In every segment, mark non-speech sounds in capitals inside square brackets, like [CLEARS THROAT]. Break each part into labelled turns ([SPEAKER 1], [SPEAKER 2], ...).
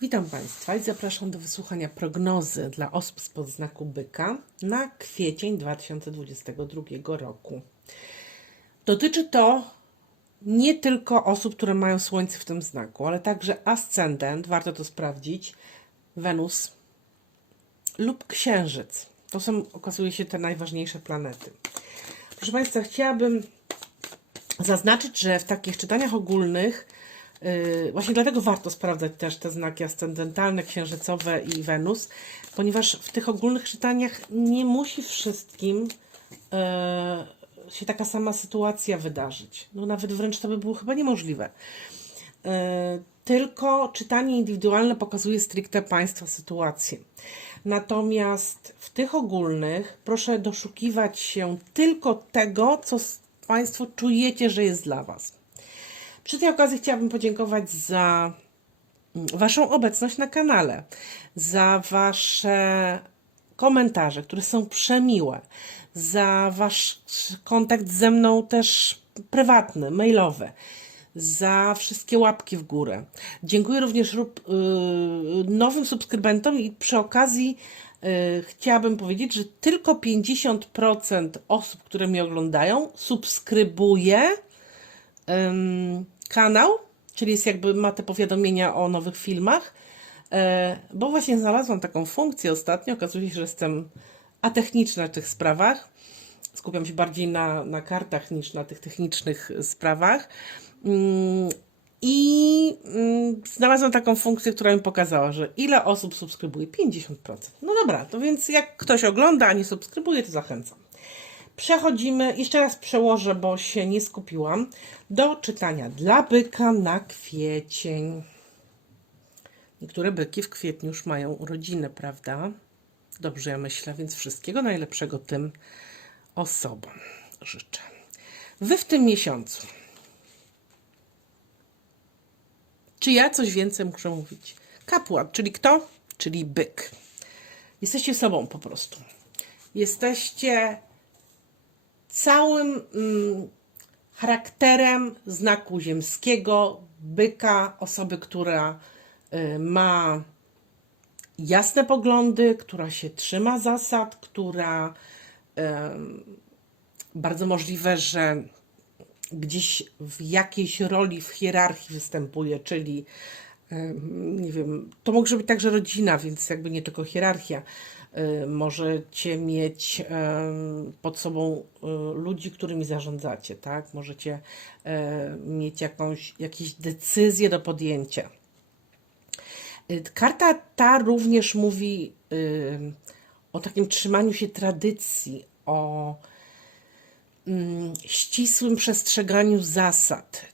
[SPEAKER 1] Witam Państwa i zapraszam do wysłuchania prognozy dla osób spod znaku byka na kwiecień 2022 roku. Dotyczy to nie tylko osób, które mają słońce w tym znaku, ale także ascendent, warto to sprawdzić, Wenus lub Księżyc. To są, okazuje się, te najważniejsze planety. Proszę Państwa, chciałabym zaznaczyć, że w takich czytaniach ogólnych, właśnie dlatego warto sprawdzać też te znaki ascendentalne, księżycowe i Wenus, ponieważ w tych ogólnych czytaniach nie musi wszystkim yy, się taka sama sytuacja wydarzyć. No nawet wręcz to by było chyba niemożliwe. Yy, tylko czytanie indywidualne pokazuje stricte Państwa sytuację. Natomiast w tych ogólnych proszę doszukiwać się tylko tego, co Państwo czujecie, że jest dla Was. Przy tej okazji chciałabym podziękować za mm, Waszą obecność na kanale, za Wasze komentarze, które są przemiłe, za Wasz kontakt ze mną też prywatny, mailowy, za wszystkie łapki w górę. Dziękuję również yy, nowym subskrybentom i przy okazji yy, chciałabym powiedzieć, że tylko 50% osób, które mnie oglądają, subskrybuje ym, kanał, czyli jest jakby ma te powiadomienia o nowych filmach, e, bo właśnie znalazłam taką funkcję ostatnio. Okazuje się, że jestem atechniczna w tych sprawach. Skupiam się bardziej na, na kartach niż na tych technicznych sprawach. Mm, I mm, znalazłam taką funkcję, która mi pokazała, że ile osób subskrybuje? 50%. No dobra, to więc jak ktoś ogląda, a nie subskrybuje, to zachęcam. Przechodzimy, jeszcze raz przełożę, bo się nie skupiłam, do czytania dla byka na kwiecień. Niektóre byki w kwietniu już mają urodziny, prawda? Dobrze, ja myślę, więc wszystkiego najlepszego tym osobom życzę. Wy w tym miesiącu. Czy ja coś więcej muszę mówić? Kapłan, czyli kto? Czyli byk. Jesteście sobą po prostu. Jesteście całym mm, charakterem znaku ziemskiego, byka, osoby, która y, ma jasne poglądy, która się trzyma zasad, która em, bardzo możliwe, że gdzieś w jakiejś roli w hierarchii występuje, czyli em, nie wiem, to może być także rodzina, więc jakby nie tylko hierarchia. Y, Możecie mieć pod sobą y, ludzi, którymi zarządzacie, tak? Możecie e, mieć jakąś, jakieś decyzje do podjęcia. Y, Karta ta również mówi o takim trzymaniu się tradycji, o mm, ścisłym przestrzeganiu zasad.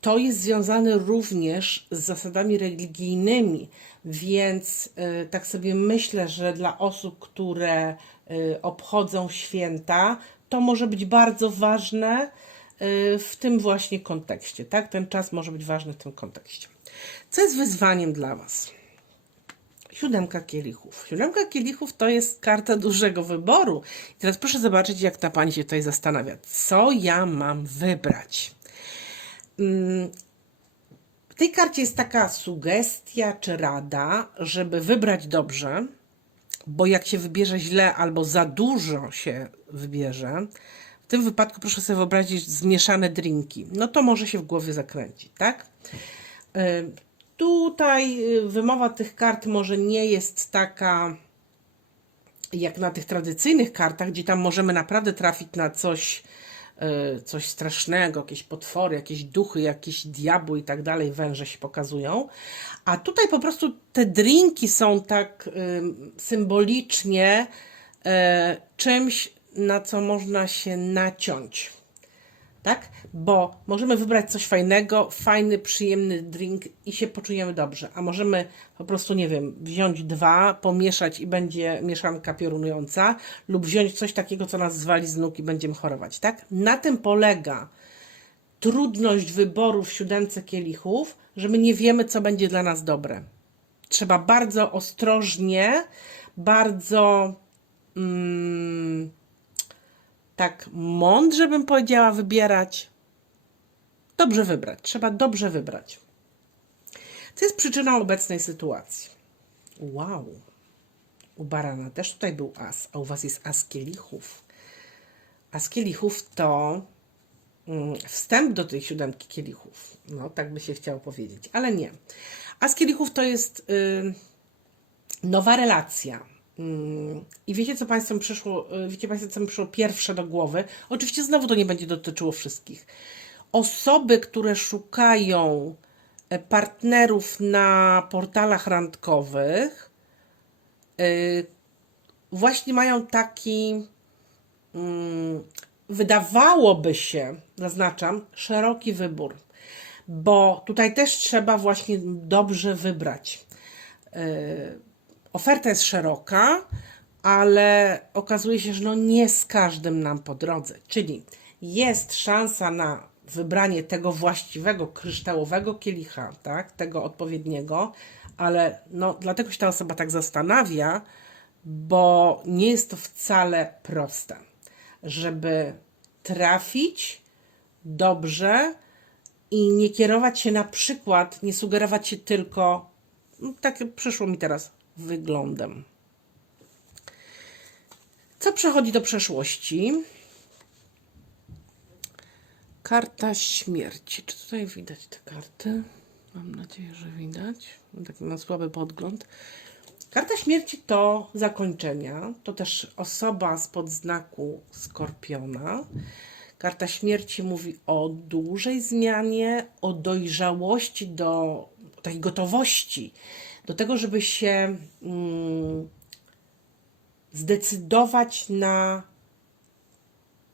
[SPEAKER 1] To jest związane również z zasadami religijnymi, więc y, tak sobie myślę, że dla osób, które y, obchodzą święta, to może być bardzo ważne y, w tym właśnie kontekście. Tak, ten czas może być ważny w tym kontekście. Co jest wyzwaniem dla Was? Siódemka kielichów. Siódemka kielichów to jest karta dużego wyboru. I teraz proszę zobaczyć, jak ta pani się tutaj zastanawia. Co ja mam wybrać? W tej karcie jest taka sugestia czy rada, żeby wybrać dobrze, bo jak się wybierze źle albo za dużo się wybierze, w tym wypadku proszę sobie wyobrazić zmieszane drinki. No to może się w głowie zakręcić, tak? Y, Tutaj y, wymowa tych kart może nie jest taka jak na tych tradycyjnych kartach, gdzie tam możemy naprawdę trafić na coś, coś strasznego, jakieś potwory, jakieś duchy, jakieś diabły i tak dalej, węże się pokazują. A tutaj po prostu te drinki są tak y, symbolicznie y, czymś, na co można się naciąć tak? Bo możemy wybrać coś fajnego, fajny, przyjemny drink i się poczujemy dobrze. A możemy po prostu, nie wiem, wziąć dwa, pomieszać i będzie mieszanka piorunująca, lub wziąć coś takiego, co nas zwali z nóg i będziemy chorować, tak? Na tym polega trudność wyboru w siódemce kielichów, że my nie wiemy, co będzie dla nas dobre. Trzeba bardzo ostrożnie, bardzo. Mm, tak mądrze bym powiedziała wybierać. Dobrze wybrać. Trzeba dobrze wybrać. Co jest przyczyną obecnej sytuacji? Wow. U barana też tutaj był as, a u was jest as kielichów. As kielichów to mm, wstęp do tej siódemki kielichów. No, tak by się chciało powiedzieć, ale nie. As kielichów to jest y, nowa relacja. Mm, I wiecie, co Państwu przyszło, y, wiecie Państwo, co mi przyszło pierwsze do głowy? Oczywiście znowu to nie będzie dotyczyło wszystkich. Osoby, które szukają e, partnerów na portalach randkowych, y, właśnie mają taki, mm, wydawałoby się, zaznaczam, szeroki wybór, bo tutaj też trzeba właśnie dobrze wybrać. Oferta jest szeroka, ale okazuje się, że no nie z każdym nam po drodze. Czyli jest szansa na wybranie tego właściwego kryształowego kielicha, tak, tego odpowiedniego, ale no dlatego się ta osoba tak zastanawia, bo nie jest to wcale proste, żeby trafić dobrze i nie kierować się na przykład, nie sugerować się tylko, tak przyszło mi teraz, wyglądem. Co przechodzi do przeszłości? Karta śmierci. Czy tutaj widać te karty? Mam nadzieję, że widać. Taki mam słaby podgląd. Karta śmierci to zakończenia. To też osoba spod znaku skorpiona. Karta śmierci mówi o dużej zmianie, o dojrzałości do takiej gotowości do tego, żeby się mm, zdecydować na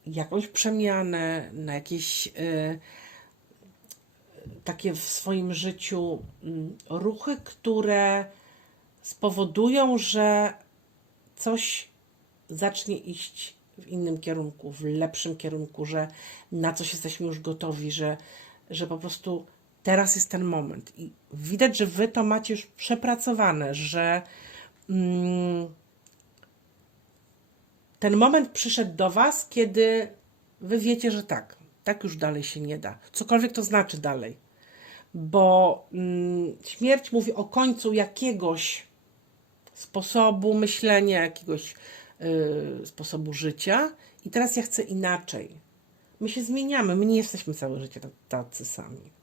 [SPEAKER 1] jakąś przemianę, na jakieś y, takie w swoim życiu y, ruchy, które spowodują, że coś zacznie iść w innym kierunku, w lepszym kierunku, że na coś jesteśmy już gotowi, że, że po prostu teraz jest ten moment. I widać, że wy to macie już przepracowane, że mm, ten moment przyszedł do was, kiedy wy wiecie, że tak, tak już dalej się nie da. Cokolwiek to znaczy dalej. Bo mm, śmierć mówi o końcu jakiegoś sposobu myślenia, jakiegoś y, sposobu życia. I teraz ja chcę inaczej. My się zmieniamy, my nie jesteśmy całe życie tacy sami.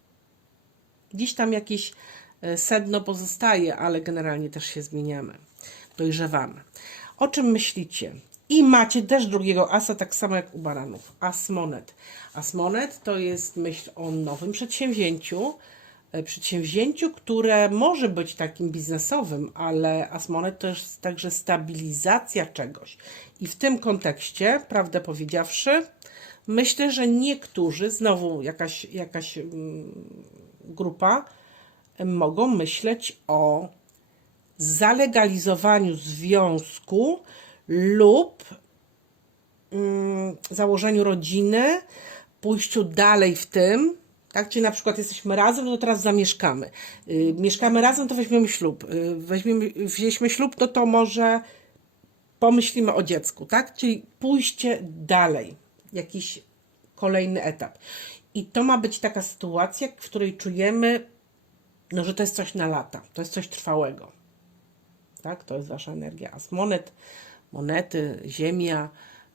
[SPEAKER 1] Gdzieś tam jakieś e, sedno pozostaje, ale generalnie też się zmieniamy, dojrzewamy. O czym myślicie? I macie też drugiego asa, tak samo jak u baranów. As monet. As monet to jest myśl o nowym przedsięwzięciu, e, przedsięwzięciu, które może być takim biznesowym, ale as monet to jest także stabilizacja czegoś. I w tym kontekście, prawdę powiedziawszy, myślę, że niektórzy, znowu jakaś, jakaś mm, grupa mogą myśleć o zalegalizowaniu związku lub mm, założeniu rodziny, pójściu dalej w tym, tak? Czyli na przykład jesteśmy razem, no teraz zamieszkamy. Yy, mieszkamy razem, to weźmiemy ślub. Yy, weźmiemy, wzięliśmy ślub, no to może pomyślimy o dziecku, tak? Czyli pójście dalej, jakiś kolejny etap. I to ma być taka sytuacja, w której czujemy, no, że to jest coś na lata, to jest coś trwałego. Tak, to jest wasza energia. A z monet, monety, ziemia,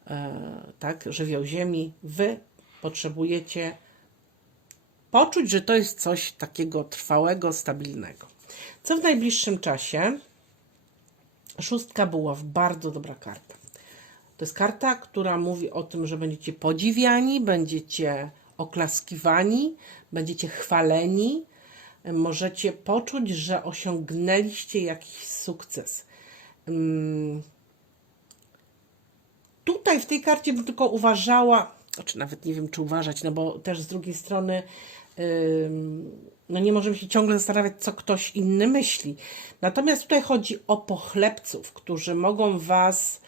[SPEAKER 1] e, tak, żywioł ziemi, wy potrzebujecie poczuć, że to jest coś takiego trwałego, stabilnego. Co w najbliższym czasie? Szóstka buław, bardzo dobra karta. To jest karta, która mówi o tym, że będziecie podziwiani, będziecie oklaskiwani, będziecie chwaleni, możecie poczuć, że osiągnęliście jakiś sukces. Mm. Tutaj w tej karcie bym tylko uważała, znaczy nawet nie wiem, czy uważać, no bo też z drugiej strony no nie możemy się ciągle zastanawiać, co ktoś inny myśli. Natomiast tutaj chodzi o pochlebców, którzy mogą Was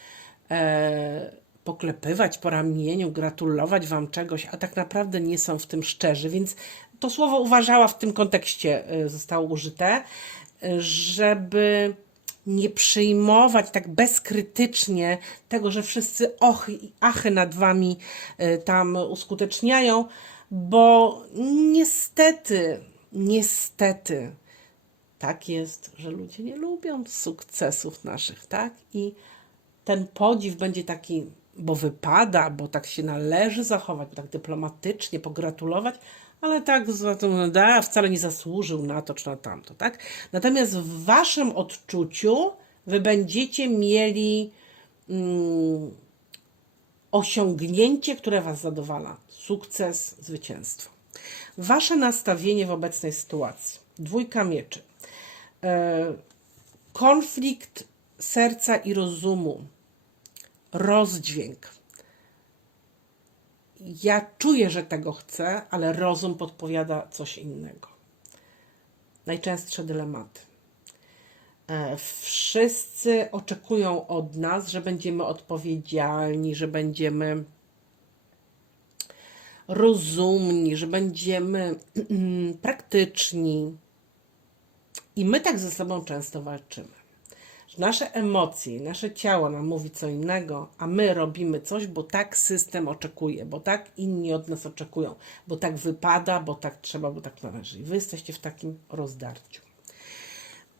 [SPEAKER 1] e, poklepywać po ramieniu, gratulować wam czegoś, a tak naprawdę nie są w tym szczerzy. Więc to słowo uważała w tym kontekście y, zostało użyte, żeby nie przyjmować tak bezkrytycznie tego, że wszyscy ochy i achy nad wami y, tam uskuteczniają, bo niestety, niestety tak jest, że ludzie nie lubią sukcesów naszych, tak? I ten podziw będzie taki, bo wypada, bo tak się należy zachować, bo tak dyplomatycznie pogratulować, ale tak da, wcale nie zasłużył na to czy na tamto, tak? Natomiast w waszym odczuciu wy będziecie mieli mm, osiągnięcie, które was zadowala, sukces, zwycięstwo. Wasze nastawienie w obecnej sytuacji. Dwójka mieczy. E, konflikt serca i rozumu. Rozdźwięk. Ja czuję, że tego chcę, ale rozum podpowiada coś innego. Najczęstsze dylematy. E, Wszyscy oczekują od nas, że będziemy odpowiedzialni, że będziemy rozumni, że będziemy [CLEARS THROAT] praktyczni. I my tak ze sobą często walczymy. Nasze emocje, nasze ciało nam mówi co innego, a my robimy coś, bo tak system oczekuje, bo tak inni od nas oczekują, bo tak wypada, bo tak trzeba, bo tak należy. I wy jesteście w takim rozdarciu.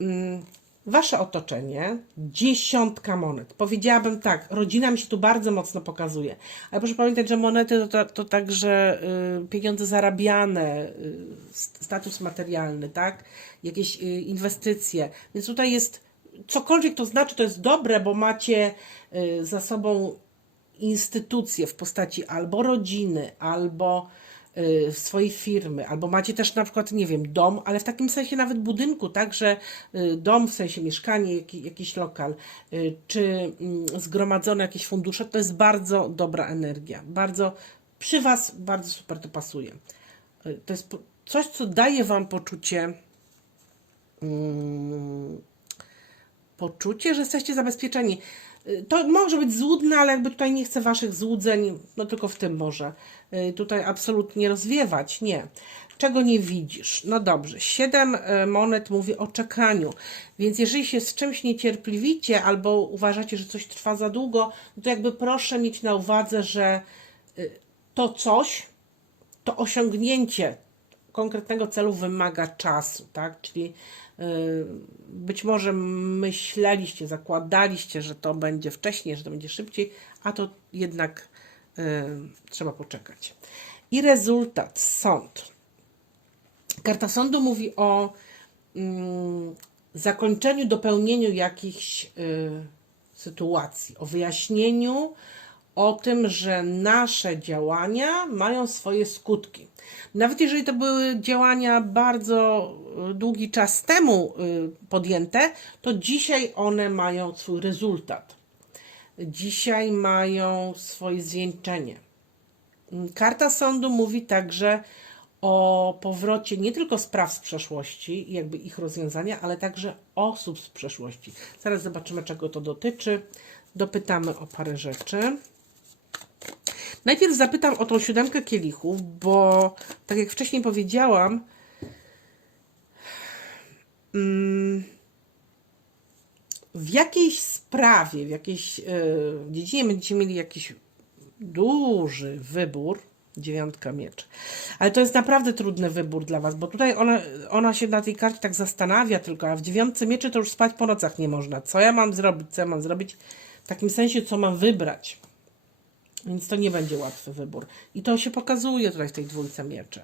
[SPEAKER 1] Mm, Wasze otoczenie, dziesiątka monet. Powiedziałabym tak, rodzina mi się tu bardzo mocno pokazuje. Ale proszę pamiętać, że monety to, to, także y, pieniądze zarabiane, y, st- status materialny, tak? Jakieś y, inwestycje. Więc tutaj jest, cokolwiek to znaczy, to jest dobre, bo macie y, za sobą instytucje w postaci albo rodziny, albo y, swojej firmy, albo macie też na przykład, nie wiem, dom, ale w takim sensie nawet budynku, tak, że y, dom, w sensie mieszkanie, jaki, jakiś lokal, czy mm, zgromadzone jakieś fundusze, to jest bardzo dobra energia. Bardzo, przy Was bardzo super to pasuje. To jest coś, co daje Wam poczucie mm, poczucie, że jesteście zabezpieczeni. Y, To może być złudne, ale jakby tutaj nie chcę waszych złudzeń, no tylko w tym może. y, Tutaj absolutnie rozwiewać, nie. Czego nie widzisz? No dobrze, siedem y, monet mówi o czekaniu, więc jeżeli się z czymś niecierpliwicie albo uważacie, że coś trwa za długo, no to jakby proszę mieć na uwadze, że to coś, to osiągnięcie konkretnego celu wymaga czasu, tak? Czyli być może myśleliście, zakładaliście, że to będzie wcześniej, że to będzie szybciej, a to jednak y, trzeba poczekać. I rezultat, sąd. Karta sądu mówi o mm, zakończeniu, dopełnieniu jakichś y, sytuacji, o wyjaśnieniu, o tym, że nasze działania mają swoje skutki. Nawet jeżeli to były działania bardzo y, długi czas temu y, podjęte, to dzisiaj one mają swój rezultat. Dzisiaj mają swoje zwieńczenie. Karta sądu mówi także o powrocie nie tylko spraw z przeszłości jakby ich rozwiązania, ale także osób z przeszłości. Zaraz zobaczymy, czego to dotyczy. Dopytamy o parę rzeczy. Najpierw zapytam o tą siódemkę kielichów, bo tak jak wcześniej powiedziałam, mm, w jakiejś sprawie, w jakiejś yy, dziedzinie będziecie mieli jakiś duży wybór, dziewiątka mieczy. Ale to jest naprawdę trudny wybór dla Was, bo tutaj ona, ona się na tej karcie tak zastanawia tylko, a w dziewiątce mieczy to już spać po nocach nie można. Co ja mam zrobić, co ja mam zrobić? W takim sensie, co mam wybrać. Więc to nie będzie łatwy wybór. I to się pokazuje tutaj w tej dwójce mieczy,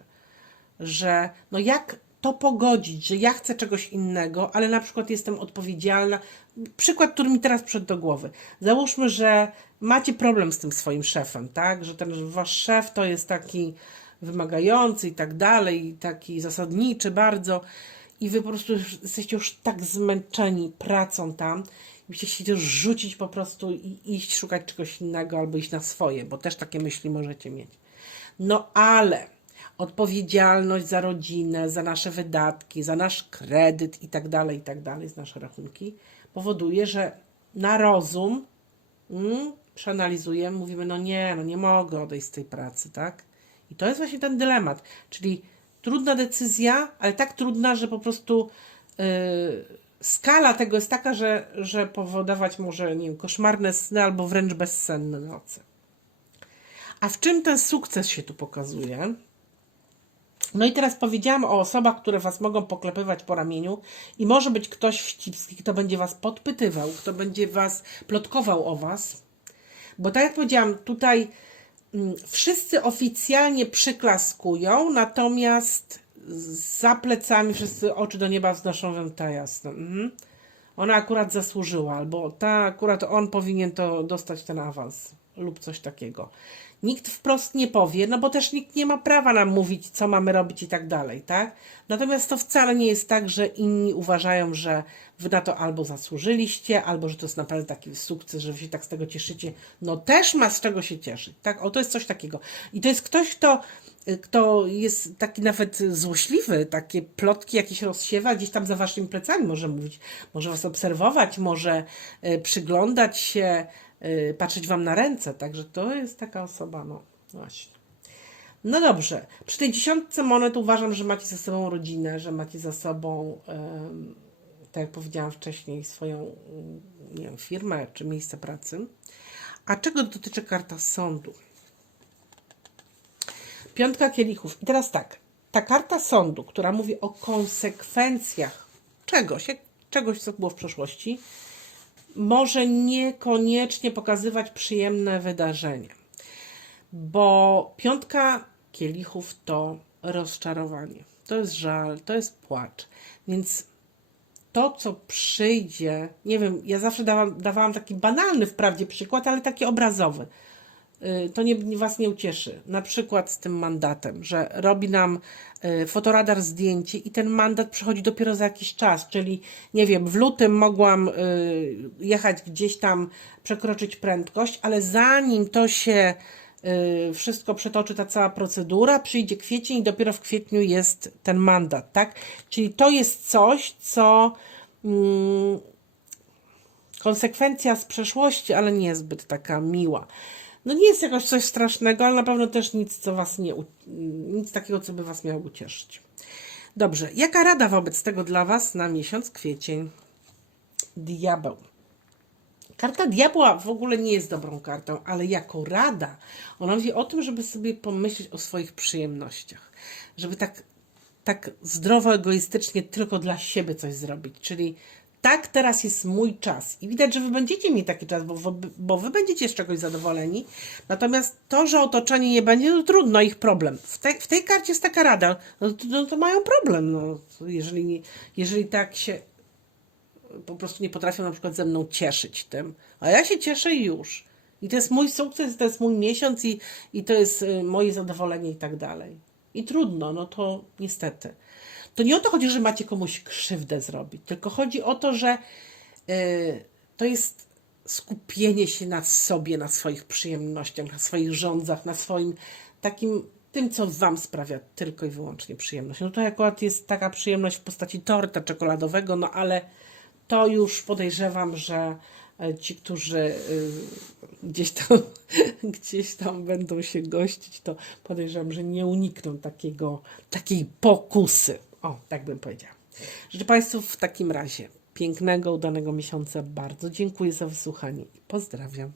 [SPEAKER 1] że no jak to pogodzić, że ja chcę czegoś innego, ale na przykład jestem odpowiedzialna. Przykład, który mi teraz przyszedł do głowy. Załóżmy, że macie problem z tym swoim szefem, tak? Że ten wasz szef to jest taki wymagający i tak dalej, taki zasadniczy bardzo i wy po prostu jesteście już tak zmęczeni pracą tam, i byście chcieli już rzucić po prostu i iść szukać czegoś innego albo iść na swoje, bo też takie myśli możecie mieć. No ale odpowiedzialność za rodzinę, za nasze wydatki, za nasz kredyt i tak dalej, i tak dalej, za nasze rachunki, powoduje, że na rozum mm, przeanalizujemy, mówimy, no nie, no nie mogę odejść z tej pracy, tak? I to jest właśnie ten dylemat, czyli trudna decyzja, ale tak trudna, że po prostu yy, skala tego jest taka, że, że powodować może, nie wiem, koszmarne sny albo wręcz bezsenne noce. A w czym ten sukces się tu pokazuje? No i teraz powiedziałam o osobach, które Was mogą poklepywać po ramieniu i może być ktoś wścibski, kto będzie Was podpytywał, kto będzie Was plotkował o Was. Bo tak jak powiedziałam, tutaj mm, wszyscy oficjalnie przyklaskują, natomiast za plecami wszyscy oczy do nieba wznoszą, wiem, ta jasne. Mhm. Ona akurat zasłużyła, albo ta akurat on powinien to dostać ten awans lub coś takiego. Nikt wprost nie powie, no bo też nikt nie ma prawa nam mówić, co mamy robić i tak dalej, tak? Natomiast to wcale nie jest tak, że inni uważają, że wy na to albo zasłużyliście, albo że to jest naprawdę taki sukces, że wy się tak z tego cieszycie. No też ma z czego się cieszyć, tak? O, to jest coś takiego. I to jest ktoś, kto kto jest taki nawet złośliwy, takie plotki jakieś rozsiewa, gdzieś tam za waszymi plecami może mówić, może was obserwować, może y, przyglądać się, y, patrzeć wam na ręce, także to jest taka osoba, no właśnie. No dobrze, przy tej dziesiątce monet uważam, że macie ze sobą rodzinę, że macie za sobą, tak jak powiedziałam wcześniej, swoją wiem, firmę czy miejsce pracy. A czego dotyczy karta sądu? Piątka kielichów. I teraz tak, ta karta sądu, która mówi o konsekwencjach czegoś, czegoś, co było w przeszłości, może niekoniecznie pokazywać przyjemne wydarzenia. Bo piątka kielichów to rozczarowanie, to jest żal, to jest płacz. Więc to, co przyjdzie, nie wiem, ja zawsze dawałam, dawałam taki banalny wprawdzie przykład, ale taki obrazowy to nie, was nie ucieszy. Na przykład z tym mandatem, że robi nam y, fotoradar zdjęcie i ten mandat przychodzi dopiero za jakiś czas, czyli nie wiem, w lutym mogłam y, jechać gdzieś tam, przekroczyć prędkość, ale zanim to się y, wszystko przetoczy, ta cała procedura, przyjdzie kwiecień i dopiero w kwietniu jest ten mandat, tak? Czyli to jest coś, co mm, konsekwencja z przeszłości, ale niezbyt taka miła. No nie jest jakoś coś strasznego, ale na pewno też nic, co was nie, nic takiego, co by was miało ucieszyć. Dobrze, jaka rada wobec tego dla was na miesiąc kwiecień? Diabeł. Karta diabła w ogóle nie jest dobrą kartą, ale jako rada, ona mówi o tym, żeby sobie pomyśleć o swoich przyjemnościach. Żeby tak, tak zdrowo, egoistycznie tylko dla siebie coś zrobić. Czyli tak, teraz jest mój czas. I widać, że wy będziecie mieli taki czas, bo, bo wy będziecie z czegoś zadowoleni. Natomiast to, że otoczenie nie będzie, to trudno, ich problem. W, te, w tej karcie jest taka rada, no to, no to mają problem. No, jeżeli, nie, jeżeli tak się po prostu nie potrafią na przykład ze mną cieszyć tym, a ja się cieszę już. I to jest mój sukces, to jest mój miesiąc i, i to jest y, moje zadowolenie i tak dalej. I trudno, no to niestety. To nie o to chodzi, że macie komuś krzywdę zrobić, tylko chodzi o to, że y, to jest skupienie się na sobie, na swoich przyjemnościach, na swoich rządzach, na swoim takim, tym, co Wam sprawia tylko i wyłącznie przyjemność. No to akurat jest taka przyjemność w postaci torta czekoladowego, no ale to już podejrzewam, że e, ci, którzy y, gdzieś tam, [LAUGHS] gdzieś tam będą się gościć, to podejrzewam, że nie unikną takiego, takiej pokusy. O, tak bym powiedziała. Życzę Państwu w takim razie pięknego, udanego miesiąca. Bardzo dziękuję za wysłuchanie i pozdrawiam.